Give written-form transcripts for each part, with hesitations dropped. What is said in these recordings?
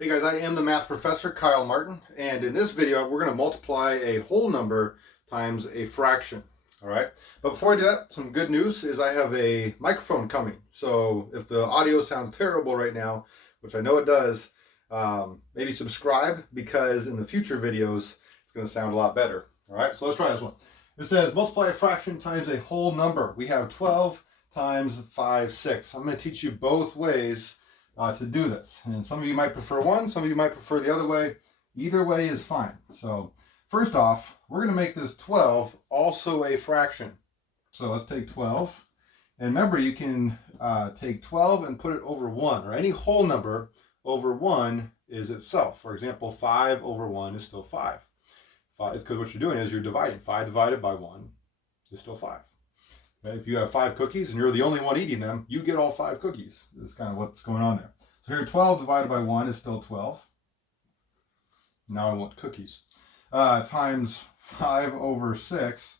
Hey guys, I am the math professor, Kyle Martin, and in this video we're going to multiply a whole number times a fraction. All right, but before I do that, some good news is I have a microphone coming. So if the audio sounds terrible right now, which I know it does, maybe subscribe, because in the future videos it's going to sound a lot better. All right, so let's try this one. It says multiply a fraction times a whole number. We have 12 times 5, 6. I'm going to teach you both ways to do this. And some of you might prefer one, some of you might prefer the other way. Either way is fine. So first off, we're going to make this 12 also a fraction. So let's take 12. And remember, you can take 12 and put it over 1, or any whole number over 1 is itself. For example, 5 over 1 is still 5. It's because what you're doing is you're dividing. 5 divided by 1 is still 5. Okay? If you have 5 cookies and you're the only one eating them, you get all 5 cookies. That's kind of what's going on there. So here, 12 divided by 1 is still 12. Now I want cookies. Times 5 over 6.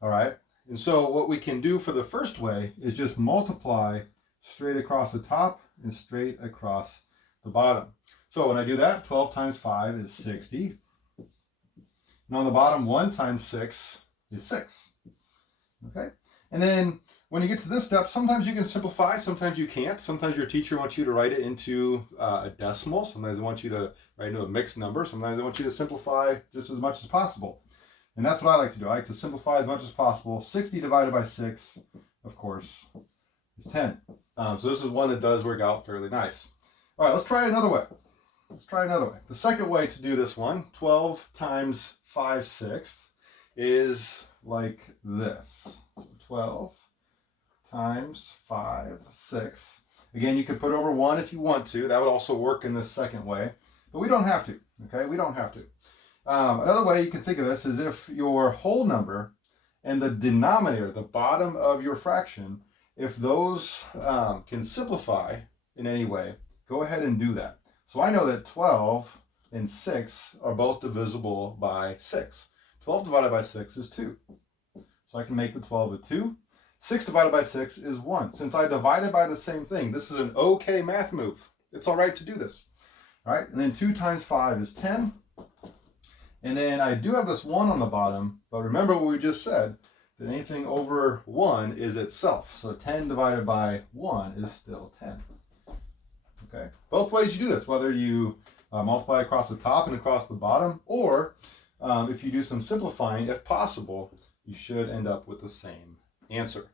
All right. And so what we can do for the first way is just multiply straight across the top and straight across the bottom. So when I do that, 12 times 5 is 60. And on the bottom, 1 times 6 is 6. Okay? And then when you get to this step, sometimes you can simplify, sometimes you can't. Sometimes your teacher wants you to write it into a decimal. Sometimes they want you to write into a mixed number. Sometimes they want you to simplify just as much as possible. And that's what I like to do. I like to simplify as much as possible. 60 divided by 6, of course, is 10. So this is one that does work out fairly nice. All right, let's try another way. Let's try another way. The second way to do this one, 12 times 5 sixths, is like this. So 12 times 5 sixths. Again, you could put over 1 if you want to. That would also work in this second way. But we don't have to. Okay, we don't have to. Another way you can think of this is if your whole number and the denominator, the bottom of your fraction, if those can simplify in any way, go ahead and do that. So I know that 12 and 6 are both divisible by 6. 12 divided by 6 is 2. So I can make the 12 a 2. 6 divided by 6 is 1. Since I divided by the same thing, this is an okay math move. It's all right to do this. All right, and then 2 times 5 is 10. And then I do have this 1 on the bottom, but remember what we just said, that anything over 1 is itself. So 10 divided by 1 is still 10. Okay, both ways you do this, whether you multiply across the top and across the bottom, or if you do some simplifying, if possible, you should end up with the same answer.